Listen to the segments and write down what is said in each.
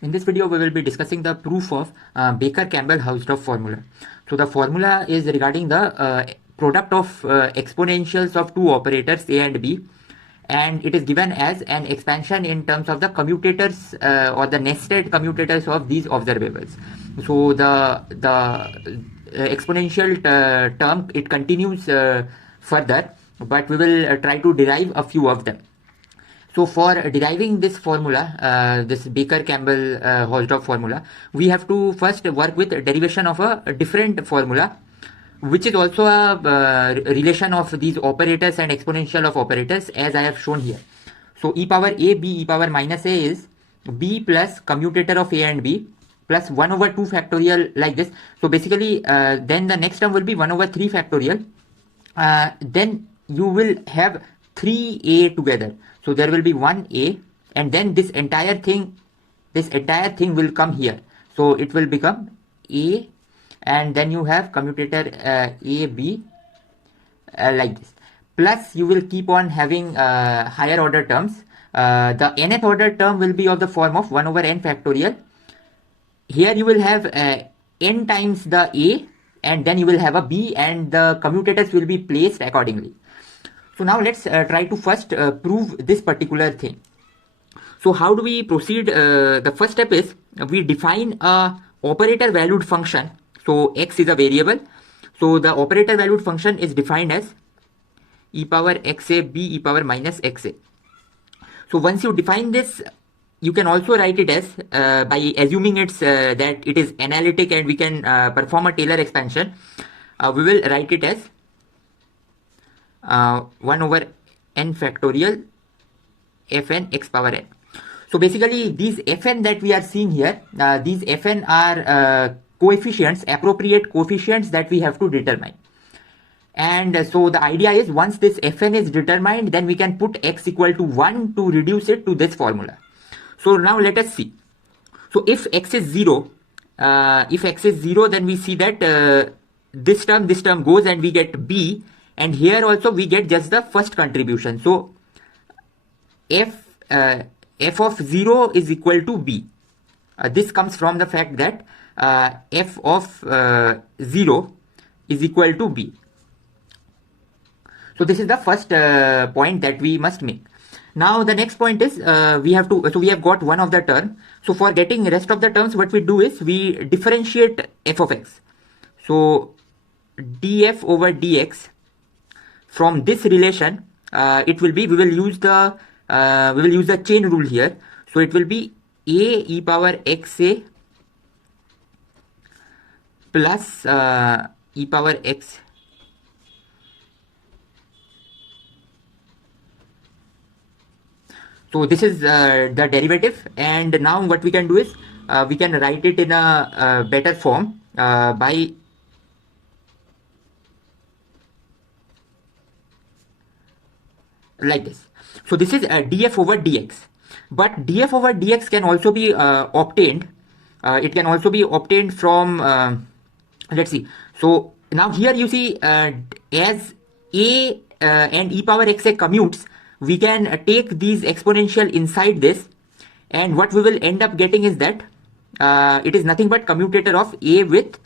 In this video, we will be discussing the proof of Baker-Campbell Hausdorff formula. So the formula is regarding the product of exponentials of two operators A and B, and it is given as an expansion in terms of the commutators or the nested commutators of these observables. So the exponential term, it continues further, but we will try to derive a few of them. So for deriving this formula, this Baker-Campbell Hausdorff formula, we have to first work with derivation of a different formula, which is also a relation of these operators and exponential of operators, as I have shown here. So e power a b e power minus a is b plus commutator of a and b plus 1 over 2 factorial, like this. So basically then the next term will be 1 over 3 factorial. Then you will have 3a together. So there will be 1a, and then this entire thing will come here. So it will become a, and then you have commutator a b like this. Plus you will keep on having higher order terms. The nth order term will be of the form of 1 over n factorial. Here you will have n times the a, and then you will have a b, and the commutators will be placed accordingly. So now let's try to first prove this particular thing. So how do we proceed? The first step is we define a operator valued function. So x is a variable. So the operator valued function is defined as e power xa b e power minus xa. So once you define this, you can also write it as by assuming it's that it is analytic and we can perform a Taylor expansion. We will write it as 1 over n factorial fn x power n. So basically these fn that we are seeing here, these fn are coefficients, appropriate coefficients that we have to determine. And so the idea is, once this fn is determined, then we can put x equal to 1 to reduce it to this formula. So now let us see. So if x is 0, then we see that this term goes and we get b, and here also we get just the first contribution. So f of 0 is equal to b. This comes from the fact that f of 0 is equal to b. So this is the first point that we must make. Now the next point is we have got one of the term. So for getting rest of the terms, what we do is we differentiate f of x. So df over dx, from this relation, we will use the chain rule here. So it will be a e power xa plus e power x So this is the derivative, and now what we can do is we can write it in a better form by like this. So this is df over dx, but df over dx can also be obtained. It can also be obtained from let's see. So now here you see as a and e power xa commutes, we can take these exponential inside this, and what we will end up getting is that it is nothing but commutator of a with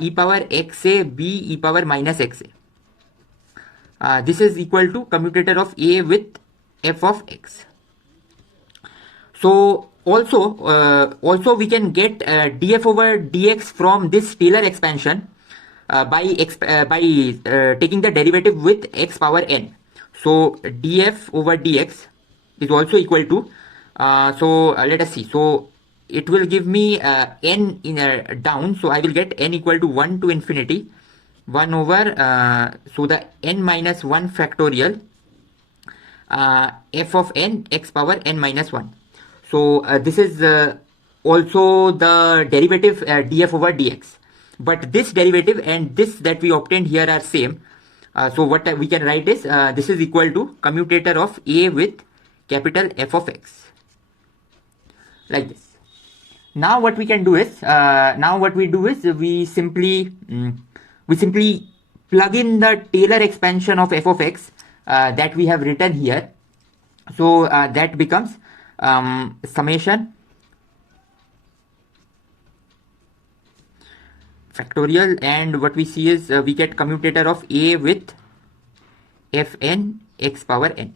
e power xa b e power minus xa. This is equal to commutator of a with f of x. So also we can get df over dx from this Taylor expansion by taking the derivative with x power n. So df over dx is also equal to let us see. So it will give me n in down. So I will get n equal to 1 to infinity 1 over so the n minus 1 factorial f of n x power n minus 1. So this is also the derivative df over dx, but this derivative and this that we obtained here are same. So what we can write is this is equal to commutator of a with capital F of x, like this. Now what we can do is we simply plug in the Taylor expansion of f of x that we have written here. So that becomes summation factorial, and what we see is we get commutator of a with fn x power n.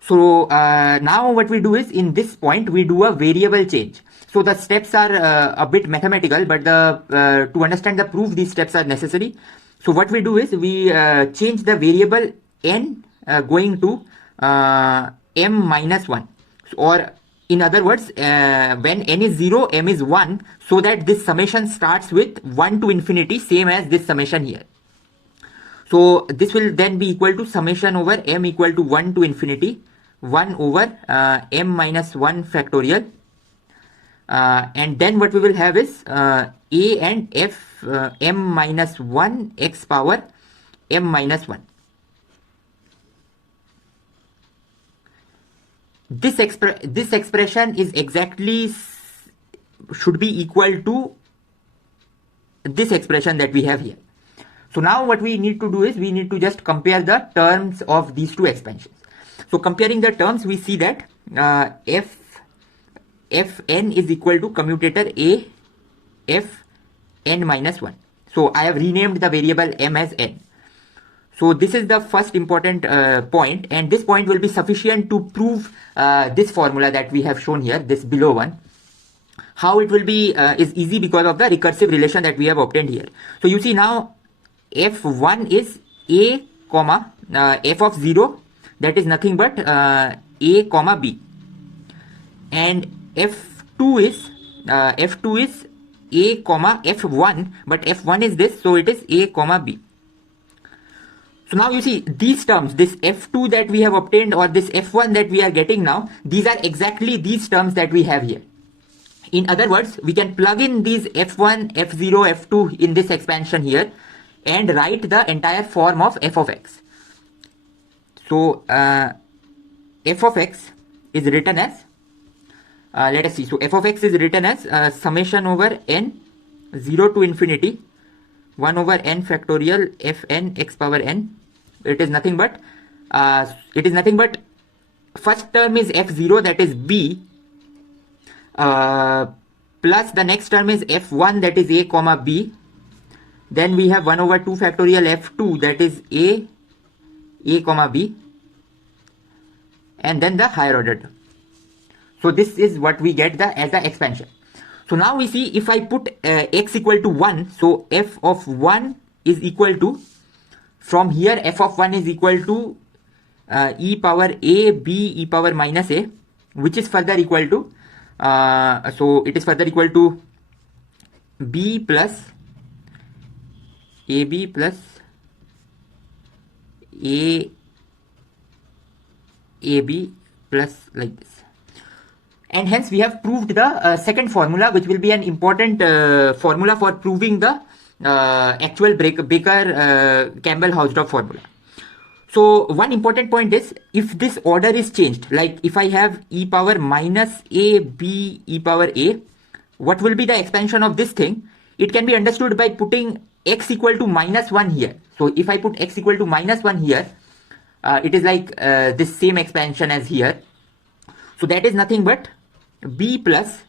So now what we do is, in this point we do a variable change. So the steps are a bit mathematical, but to understand the proof these steps are necessary. So what we do is we change the variable n going to m minus 1, or in other words, when n is 0, m is 1, so that this summation starts with 1 to infinity, same as this summation here. So this will then be equal to summation over m equal to 1 to infinity 1 over m minus 1 factorial, and then what we will have is a and f m minus 1 x power m minus 1. This expression is exactly should be equal to this expression that we have here. So now what we need to do is we need to just compare the terms of these two expansions. So comparing the terms, we see that fn is equal to commutator a f n minus 1. So I have renamed the variable m as n. So this is the first important point, and this point will be sufficient to prove this formula that we have shown here, this below one. How it will be is easy because of the recursive relation that we have obtained here. So you see now f1 is a comma f of 0, that is nothing but a comma b, and f2 is a comma f1, but f1 is this, so it is a comma b. So now you see these terms, this f2 that we have obtained or this f1 that we are getting now, these are exactly these terms that we have here. In other words, we can plug in these f1, f0, f2 in this expansion here and write the entire form of f of x. So f of x is written as, let us see, so f of x is written as summation over n 0 to infinity 1 over n factorial fn x power n. It is nothing but first term is f0, that is b, plus the next term is f1, that is a comma b. Then we have 1 over 2 factorial f2, that is a comma b, and then the higher order term. So this is what we get as the expansion. So now we see, if I put x equal to 1, so f of 1 is equal to, from here f of 1 is equal to e power a b e power minus a, which is further equal to, so it is further equal to b plus ab plus ab plus like this. And hence we have proved the second formula, which will be an important formula for proving the actual Baker Campbell Hausdorff formula. So one important point is, if this order is changed, like if I have e power minus a b e power a, what will be the expansion of this thing? It can be understood by putting x equal to minus 1 here. So if I put x equal to minus 1 here, it is like this same expansion as here. So that is nothing but b plus,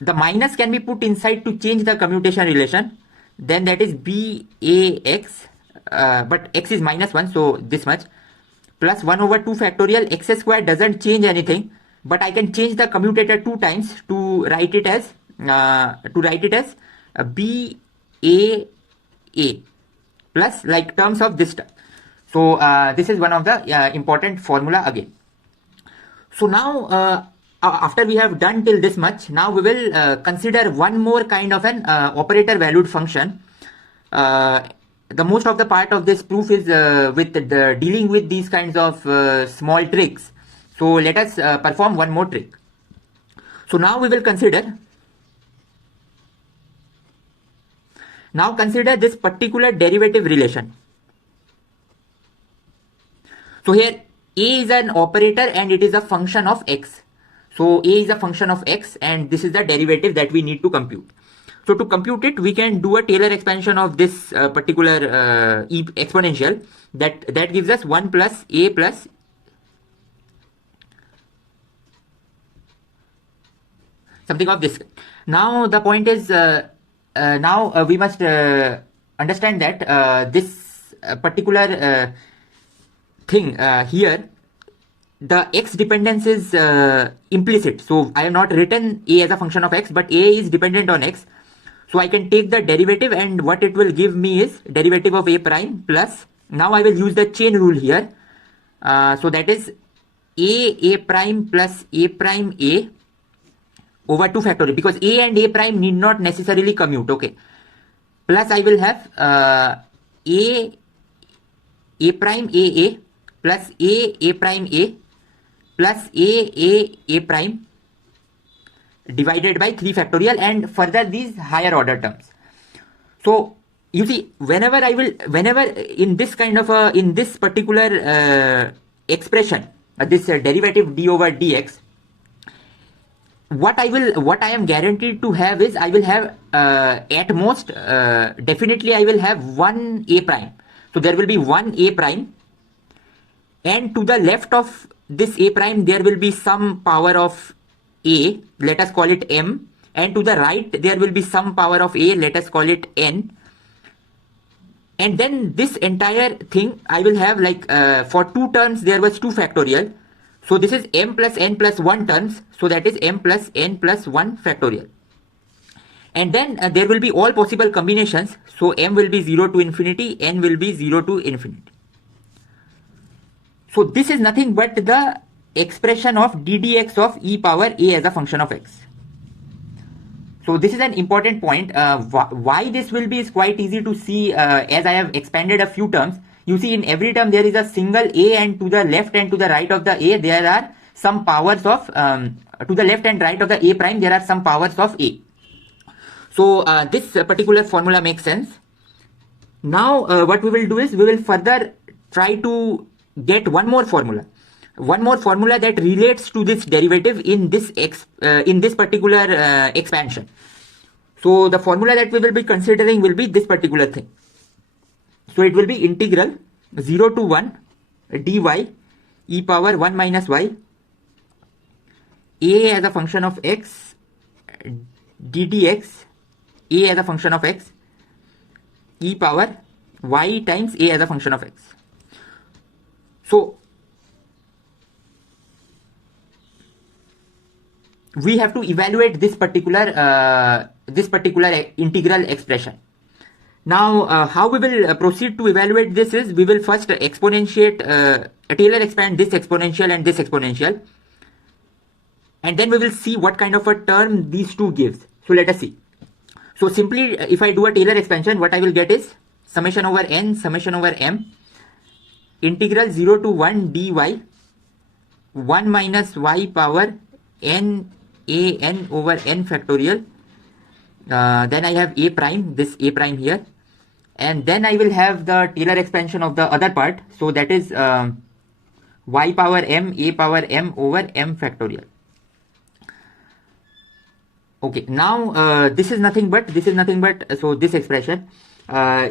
the minus can be put inside to change the commutation relation, then that is b a x, but x is minus 1, so this much, plus 1 over 2 factorial x square doesn't change anything, but I can change the commutator 2 times to write it as b a plus like terms of this term. So this is one of the important formula again. So now after we have done till this much, now we will consider one more kind of an operator valued function. The most of the part of this proof is with dealing with these kinds of small tricks. So let us perform one more trick. So now we will consider this particular derivative relation. So here a is an operator and it is a function of x. So a is a function of x and this is the derivative that we need to compute. So to compute it, we can do a Taylor expansion of this particular exponential that gives us 1 plus a plus something of this. Now the point is, now we must understand that this particular thing here, the x dependence is implicit. So I have not written a as a function of x, but a is dependent on x. So I can take the derivative, and what it will give me is derivative of a prime plus, now I will use the chain rule here. So that is a prime plus a prime a over 2 factorial, because a and a prime need not necessarily commute. Okay, plus I will have a prime a plus a prime a plus a prime divided by 3 factorial, and further these higher order terms. So you see, whenever in this kind of in this particular expression, this derivative d over dx, what I am guaranteed to have is, I will have at most definitely I will have one a prime. So there will be one a prime, and to the left of this a prime there will be some power of a, let us call it m, and to the right there will be some power of a, let us call it n. And then this entire thing I will have, like for 2 terms there was 2 factorial, so this is m plus n plus 1 terms, so that is m plus n plus 1 factorial. And then there will be all possible combinations, so m will be 0 to infinity, n will be 0 to infinity. So this is nothing but the expression of d dx of e power a as a function of x. So this is an important point. Why this will be is quite easy to see as I have expanded a few terms. You see, in every term there is a single a, and to the left and to the right of the a there are some powers of to the left and right of the a prime there are some powers of a. So this particular formula makes sense. Now what we will do is, we will further try to get one more formula that relates to this derivative in this particular expansion. So the formula that we will be considering will be this particular thing. So it will be integral 0 to 1 dy e power 1 minus y a as a function of x d dx a as a function of x e power y times a as a function of x. So we have to evaluate this particular integral expression. Now how we will proceed to evaluate this is, we will first exponentiate Taylor expand this exponential and this exponential, and then we will see what kind of a term these two gives. So let us see. So simply if I do a Taylor expansion, what I will get is summation over n summation over m integral 0 to 1 dy 1 minus y power n a n over n factorial. Then I have a prime, this a prime here, and then I will have the Taylor expansion of the other part, so that is y power m a power m over m factorial. Okay, now this is nothing but so this expression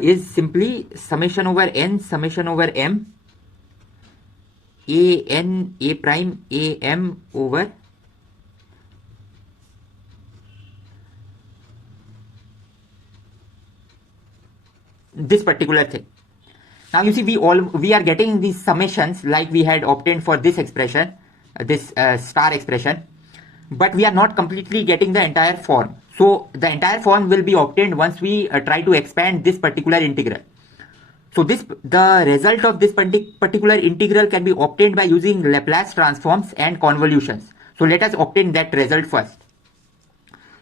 is simply summation over n summation over m a n a prime a m over this particular thing. Now you see, we are getting these summations like we had obtained for this expression, this star expression, but we are not completely getting the entire form. So the entire form will be obtained once we try to expand this particular integral. So the result of this particular integral can be obtained by using Laplace transforms and convolutions. So let us obtain that result first.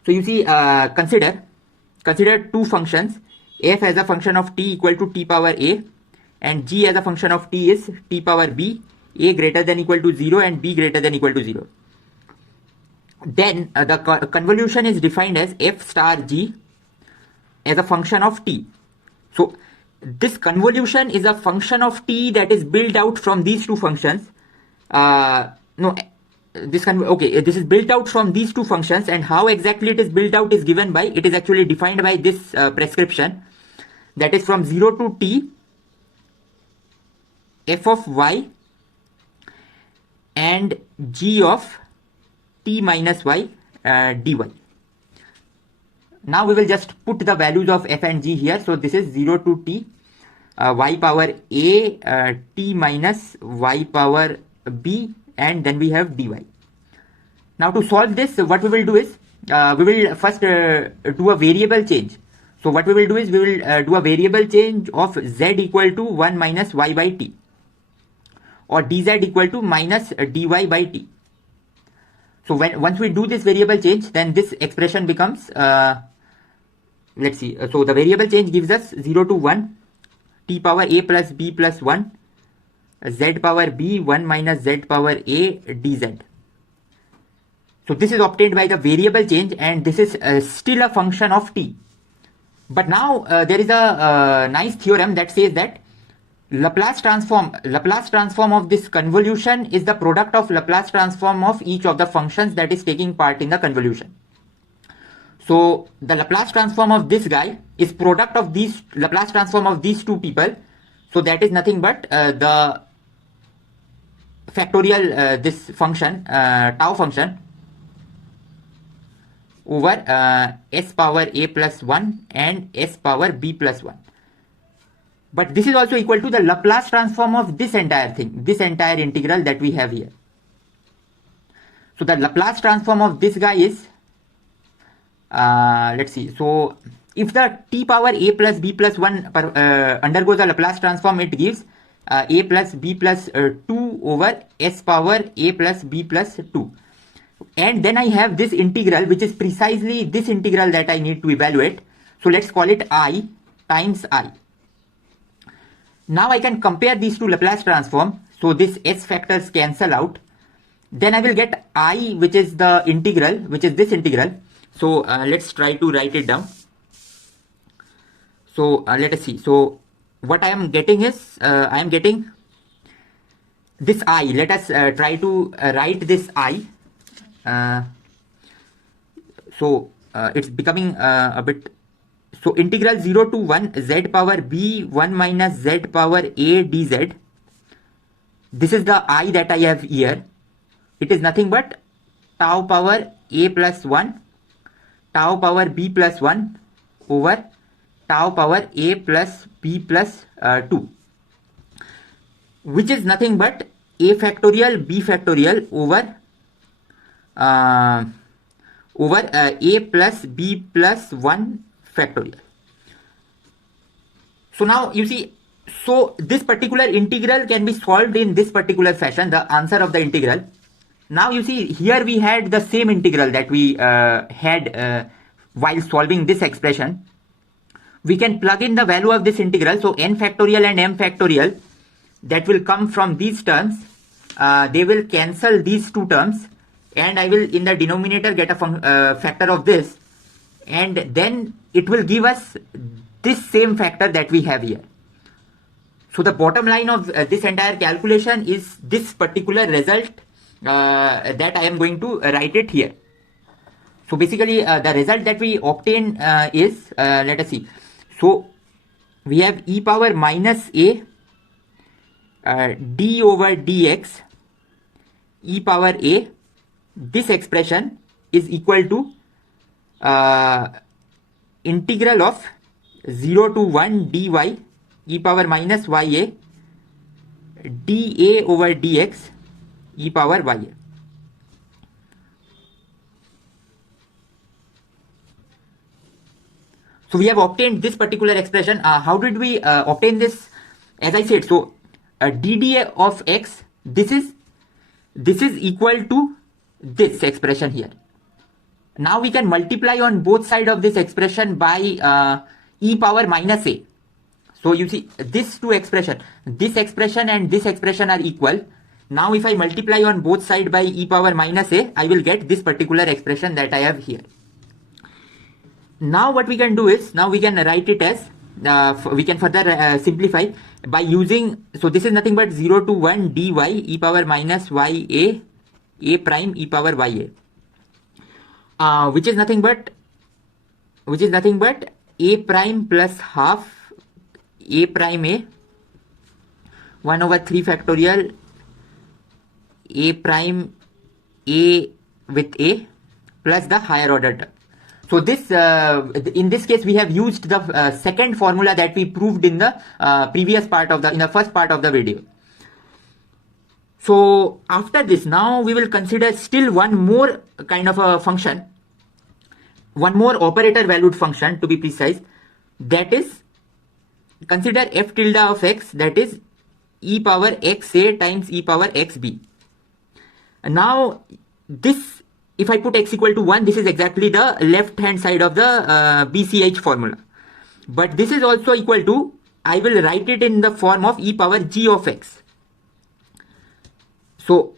So you see, consider 2 functions, f as a function of t equal to t power a, and g as a function of t is t power b, a greater than equal to 0 and b greater than equal to 0. Then the convolution is defined as f star g as a function of t. So this convolution is a function of t that is built out from these 2 functions. This is built out from these 2 functions, and how exactly it is built out is given by, it is actually defined by this prescription, that is from 0 to t f of y and g of t minus y dy. Now we will just put the values of f and g here. So this is 0 to t y power a t minus y power b, and then we have dy. Now to solve this, what we will do is we will first do a variable change. So what we will do is we will do a variable change of z equal to 1 minus y by t, or dz equal to minus dy by t. So once we do this variable change, then this expression becomes, let's see, so the variable change gives us 0 to 1, t power a plus b plus 1, z power b 1 minus z power a dz. So this is obtained by the variable change, and this is still a function of t. But now there is a nice theorem that says that Laplace transform of this convolution is the product of Laplace transform of each of the functions that is taking part in the convolution. So the Laplace transform of this guy is product of these Laplace transform of these two people. So that is nothing but the factorial this function tau function over s power a plus 1 and s power b plus 1. But this is also equal to the Laplace transform of this entire thing, this entire integral that we have here. So the Laplace transform of this guy is, let's see, so if the t power a plus b plus 1 undergoes a Laplace transform, it gives a plus b plus 2 over s power a plus b plus 2. And then I have this integral, which is precisely this integral that I need to evaluate. So let's call it I times I. Now I can compare these two Laplace transform. So this s factors cancel out. Then I will get I, which is the integral, which is this integral. So let's try to write it down. So let us see. So what I am getting is, I am getting this I. Let us try to write this I. So it's becoming a bit, so integral 0 to 1 z power b 1 minus z power a dz. This is the I that I have here. It is nothing but tau power a plus 1, tau power b plus 1 over tau power a plus b plus 2, which is nothing but a factorial b factorial over a plus b plus 1 factorial. So now you see, so this particular integral can be solved in this particular fashion, the answer of the integral. Now you see, here we had the same integral that we had while solving this expression. We can plug in the value of this integral, so n factorial and m factorial that will come from these terms, they will cancel these two terms, and I will in the denominator get a factor of this, and then it will give us this same factor that we have here. So the bottom line of this entire calculation is this particular result that I am going to write it here. So basically the result that we obtain is, let us see, so we have e power minus a d over dx e power a. This expression is equal to integral of 0 to 1 dy e power minus ya dA over dx e power ya. So we have obtained this particular expression. How did we obtain this? As I said, so ddA of x, this is equal to this expression here. Now we can multiply on both sides of this expression by e power minus a. So you see, these two expression, this expression and this expression are equal. Now if I multiply on both sides by e power minus a, I will get this particular expression that I have here. Now what we can do is, now we can write it as, we can further simplify by using, so this is nothing but 0 to 1 dy e power minus ya a prime e power ya, which is nothing but a prime plus half a prime a 1 over 3 factorial a prime a with a plus the higher order term. So this, in this case, we have used the second formula that we proved in the previous part of in the first part of the video. So after this, now we will consider still one more kind of a function, one more operator valued function to be precise, that is, consider f tilde of x, that is e power xa times e power xb. Now this, if I put x equal to 1, this is exactly the left hand side of the BCH formula. But this is also equal to, I will write it in the form of e power g of x. So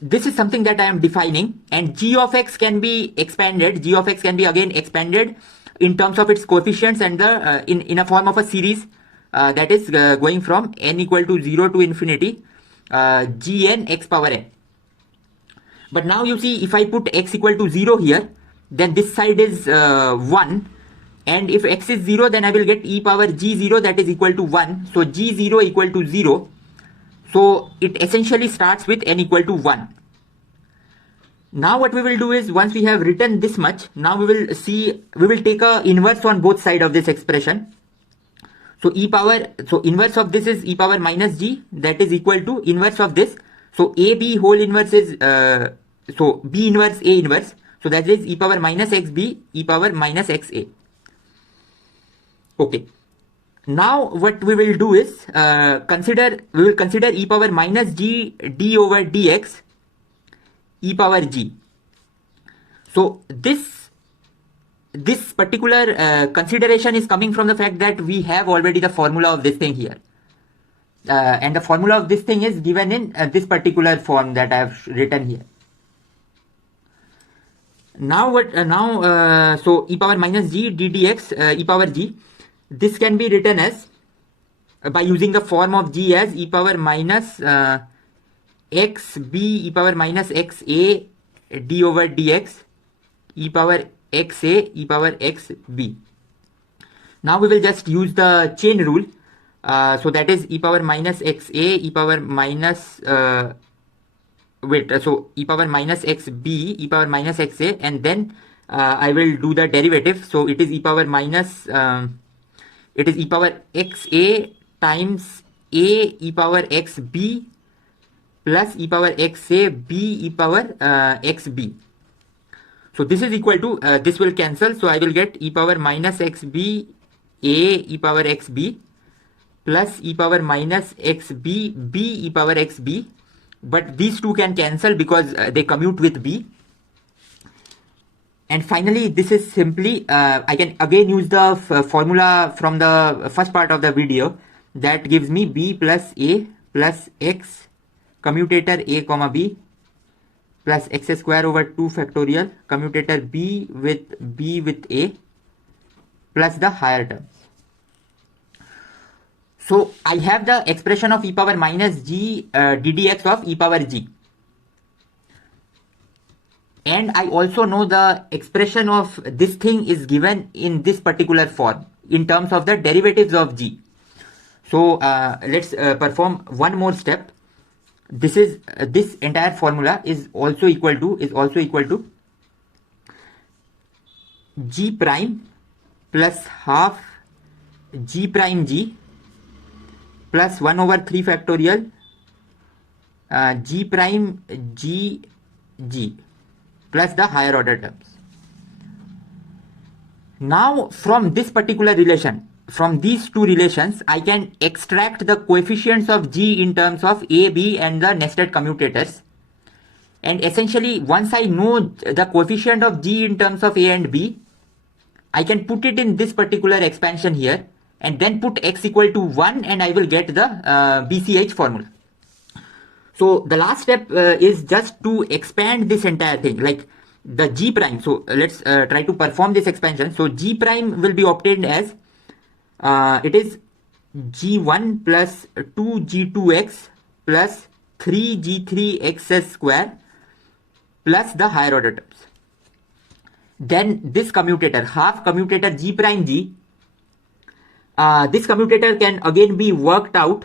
this is something that I am defining, and g of x can be expanded. G of x can be again expanded in terms of its coefficients and the in a form of a series that is going from n equal to 0 to infinity gn x power n. But now you see, if I put x equal to 0 here, then this side is 1, and if x is 0, then I will get e power g0, that is equal to 1. So g0 equal to 0. So it essentially starts with n equal to 1. Now what we will do is, once we have written this much, now we will see, we will take a inverse on both sides of this expression. So inverse of this is e power minus g, that is equal to inverse of this. So ab whole inverse is, so b inverse a inverse. So that is e power minus xb, e power minus xa. Okay. Now what we will do is, we will consider e power minus g d over dx e power g. So this particular consideration is coming from the fact that we have already the formula of this thing here. And the formula of this thing is given in this particular form that I have written here. Now so e power minus g d dx e power g, this can be written as, by using the form of g as e power minus xb e power minus xa d over dx e power xa e power xb. Now we will just use the chain rule. So that is e power minus xa e power minus so e power minus xb e power minus xa, and then I will do the derivative. So it is e power minus it is e power xa times a e power xb plus e power xa b e power xb. So this is equal to, this will cancel, so I will get e power minus xb a e power xb plus e power minus xb b e power xb, but these two can cancel because they commute with b. And finally, this is simply, I can again use the formula from the first part of the video that gives me b plus a plus x commutator a comma b plus x square over 2 factorial commutator b with a plus the higher terms. So I have the expression of e power minus g ddx of e power g. And I also know the expression of this thing is given in this particular form in terms of the derivatives of g. So let's perform one more step. This is this entire formula is also equal to g prime plus half g prime g plus 1 over 3 factorial g prime g g plus the higher order terms. Now from this particular relation, from these two relations, I can extract the coefficients of g in terms of a, b and the nested commutators. And essentially, once I know the coefficient of g in terms of a and b, I can put it in this particular expansion here and then put x equal to 1 and I will get the BCH formula. So the last step is just to expand this entire thing, like the g prime. So let's try to perform this expansion. So g prime will be obtained as it is g1 plus 2g2x plus 3g3x square plus the higher order terms. Then this commutator, half commutator g prime g, this commutator can again be worked out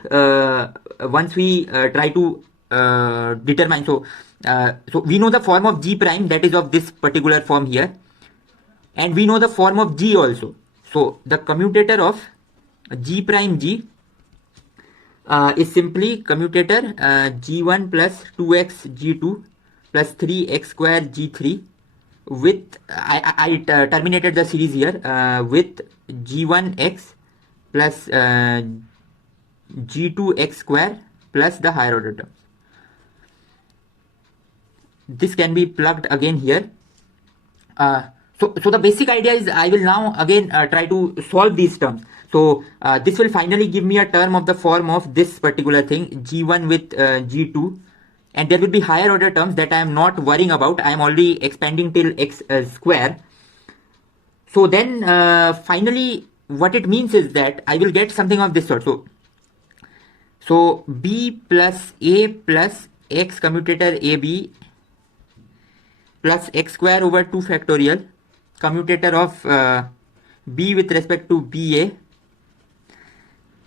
once we try to determine. So we know the form of g prime, that is of this particular form here. and we know the form of G also. So the commutator of G prime G is simply commutator G1 plus 2x G2 plus 3x square G3 with, I terminated the series here with G1x plus G2x square plus the higher order terms. This can be plugged again here. So the basic idea is I will now again try to solve these terms. So this will finally give me a term of the form of this particular thing, G1 with G2, and there will be higher order terms that I am not worrying about. I am already expanding till x square. So then finally what it means is that I will get something of this sort. So b plus a plus x commutator ab plus x square over 2 factorial commutator of b with respect to ba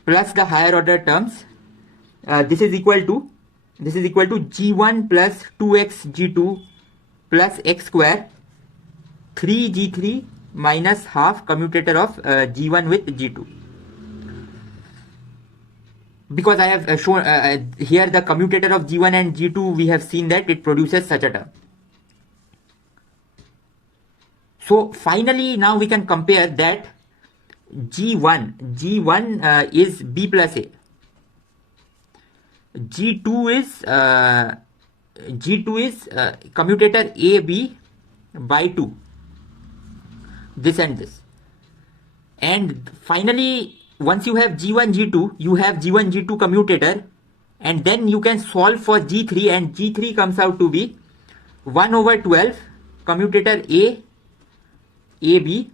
plus the higher order terms. This is equal to g1 plus 2x g2 plus x square 3g3 minus half commutator of g1 with g2. Because I have shown here the commutator of g1 and g2, we have seen that it produces such a term. So finally now we can compare that G1 is B plus A. G2 is commutator AB by 2. This and this. And finally, once you have G1, G2, you have G1, G2 commutator, and then you can solve for G3, and G3 comes out to be 1 over 12 commutator A, AB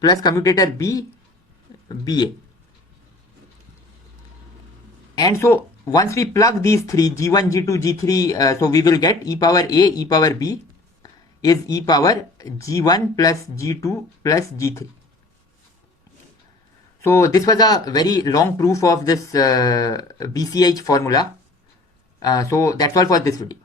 plus commutator B, BA. And so once we plug these three, G1, G2, G3, so we will get e power A, e power B is e power G1 plus G2 plus G3. So this was a very long proof of this BCH formula. So that's all for this video.